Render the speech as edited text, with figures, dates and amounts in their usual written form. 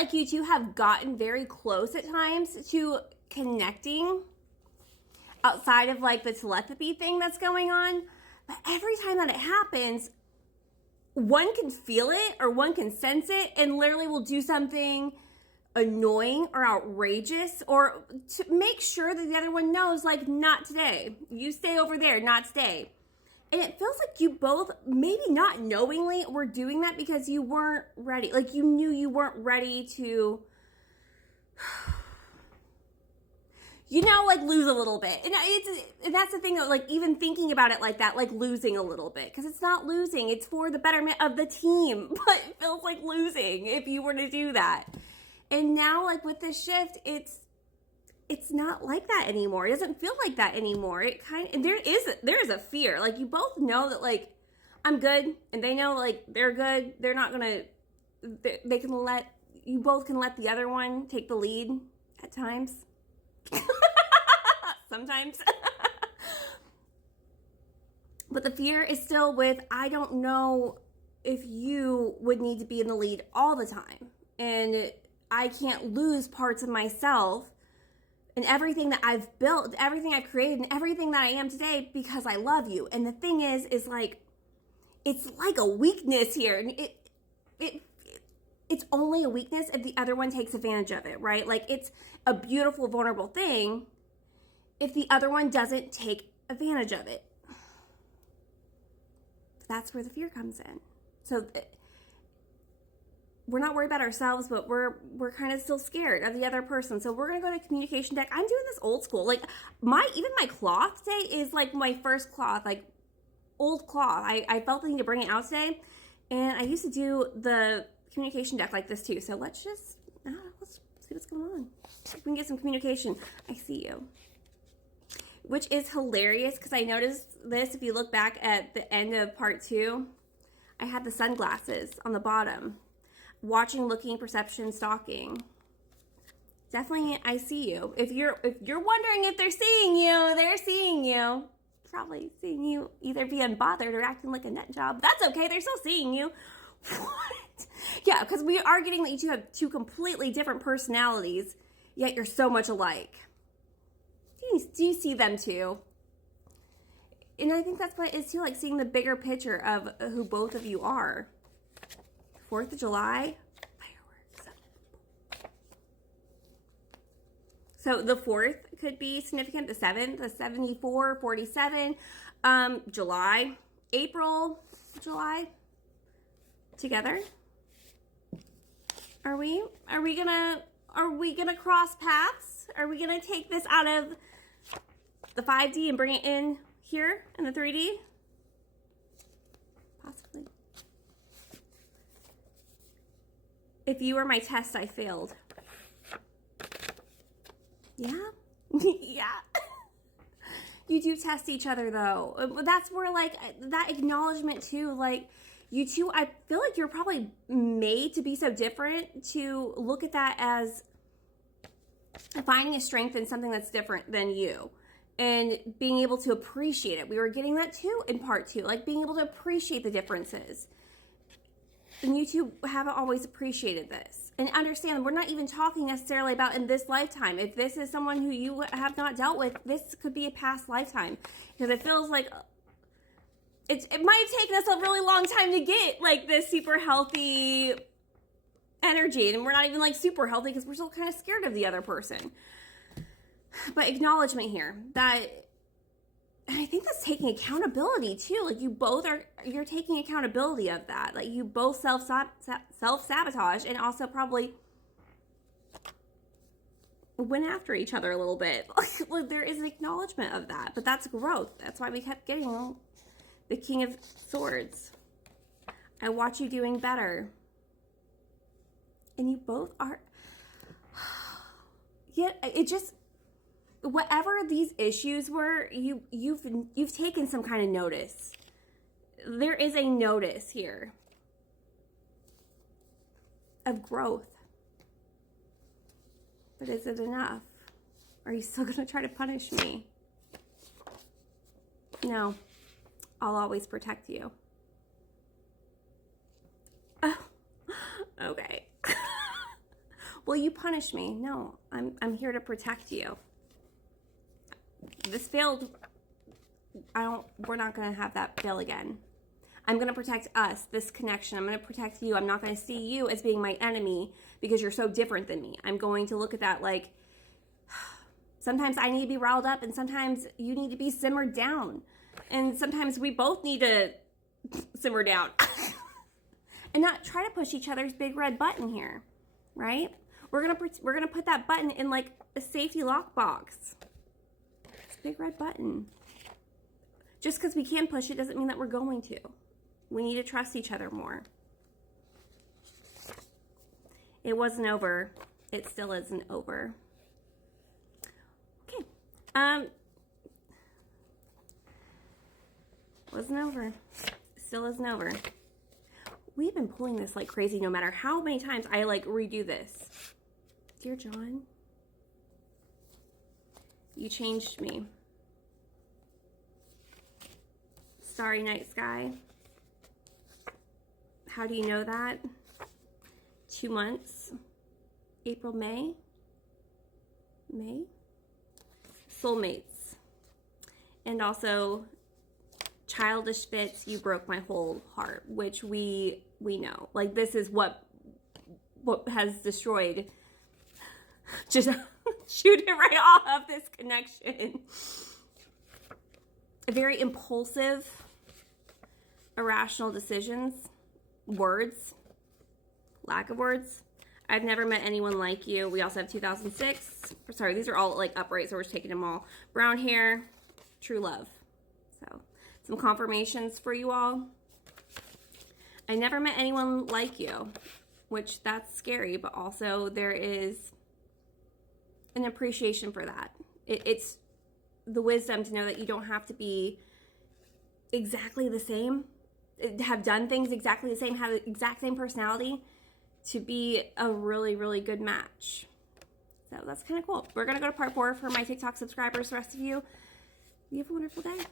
like you two have gotten very close at times to connecting outside of like the telepathy thing that's going on. But every time that it happens, one can feel it or one can sense it and literally will do something annoying or outrageous or to make sure that the other one knows, like, not today. You stay over there, not today. And it feels like you both, maybe not knowingly, were doing that because you weren't ready. Like, you knew you weren't ready to, like, lose a little bit. And that's the thing, though, like, even thinking about it like that, like, losing a little bit. Because it's not losing. It's for the betterment of the team. But it feels like losing if you were to do that. And now, like, with this shift, it's not like that anymore. It doesn't feel like that anymore. It and there is a fear. Like, you both know that, like, I'm good, and they know, like, they're good. They're not gonna. They can you both can let the other one take the lead at times. Sometimes. But the fear is still with, I don't know if you would need to be in the lead all the time, and I can't lose parts of myself and everything that I've built, everything I've created, and everything that I am today because I love you. And the thing is like, it's like a weakness here. And it's only a weakness if the other one takes advantage of it, right? Like, it's a beautiful, vulnerable thing if the other one doesn't take advantage of it. That's where the fear comes in. So we're not worried about ourselves, but we're kind of still scared of the other person. So we're gonna go to communication deck. I'm doing this old school. Like, even my cloth today is like my first cloth, like old cloth. I felt the need to bring it out today, and I used to do the communication deck like this too. So let's see what's going on. See if we can get some communication. I see you. Which is hilarious because I noticed this. If you look back at the end of part 2, I had the sunglasses on the bottom. Watching, looking, perception, stalking. Definitely, I see you. If you're wondering if they're seeing you. Probably seeing you either be unbothered or acting like a nut job. That's okay. They're still seeing you. What? Yeah, because we are getting that you two have two completely different personalities, yet you're so much alike. Do you see them too? And I think that's what it is too, like seeing the bigger picture of who both of you are. 4th of July, fireworks. So the 4th could be significant, the 7th, the 74, 47, July, April, July, together. Are we gonna cross paths? Are we gonna take this out of the 5D and bring it in here in the 3D? Possibly. If you were my test, I failed. Yeah? Yeah. You do test each other, though. That's where, like, that acknowledgement, too. Like, you two, I feel like you're probably made to be so different to look at that as finding a strength in something that's different than you. And being able to appreciate it. We were getting that, too, in part 2. Like, being able to appreciate the differences. And you two haven't always appreciated this. And understand, we're not even talking necessarily about in this lifetime. If this is someone who you have not dealt with, this could be a past lifetime. Because it feels like it might have taken us a really long time to get, like, this super healthy energy. And we're not even, like, super healthy because we're still kind of scared of the other person. But acknowledgement here that... And I think that's taking accountability too. Like, you're taking accountability of that. Like, you both self-sabotage and also probably went after each other a little bit. Like, there is an acknowledgement of that, but that's growth. That's why we kept getting the King of Swords. I watch you doing better. And you both are, yet it just, whatever these issues were, you've taken some kind of notice. There is a notice here of growth. But is it enough? Are you still going to try to punish me? No. I'll always protect you. Oh, okay. Will you punish me? No, I'm here to protect you. This failed. We're not going to have that fail again. I'm going to protect us, this connection. I'm going to protect you. I'm not going to see you as being my enemy because you're so different than me. I'm going to look at that like, sometimes I need to be riled up and sometimes you need to be simmered down. And sometimes we both need to simmer down and not try to push each other's big red button here, right? We're going to put that button in like a safety lock box. It's a big red button. Just because we can push it doesn't mean that we're going to. We need to trust each other more. It wasn't over. It still isn't over. Okay. Wasn't over. Still isn't over. We've been pulling this like crazy no matter how many times I like redo this. Dear John, you changed me. Starry night sky. How do you know that? 2 months. April, May. May. Soulmates. And also childish fits, you broke my whole heart, which we know. Like this is what has destroyed. Just shoot it right off of this connection. Very impulsive, irrational decisions, words, lack of words. I've never met anyone like you. We also have 2006. Sorry, these are all like upright, so we're just taking them all. Brown hair, true love. So some confirmations for you all. I never met anyone like you, which that's scary, but also there is an appreciation for that. It's the wisdom to know that you don't have to be exactly the same, have done things exactly the same, have the exact same personality to be a really, really good match. So that's kind of cool. We're going to go to part 4 for my TikTok subscribers. The rest of you, you have a wonderful day.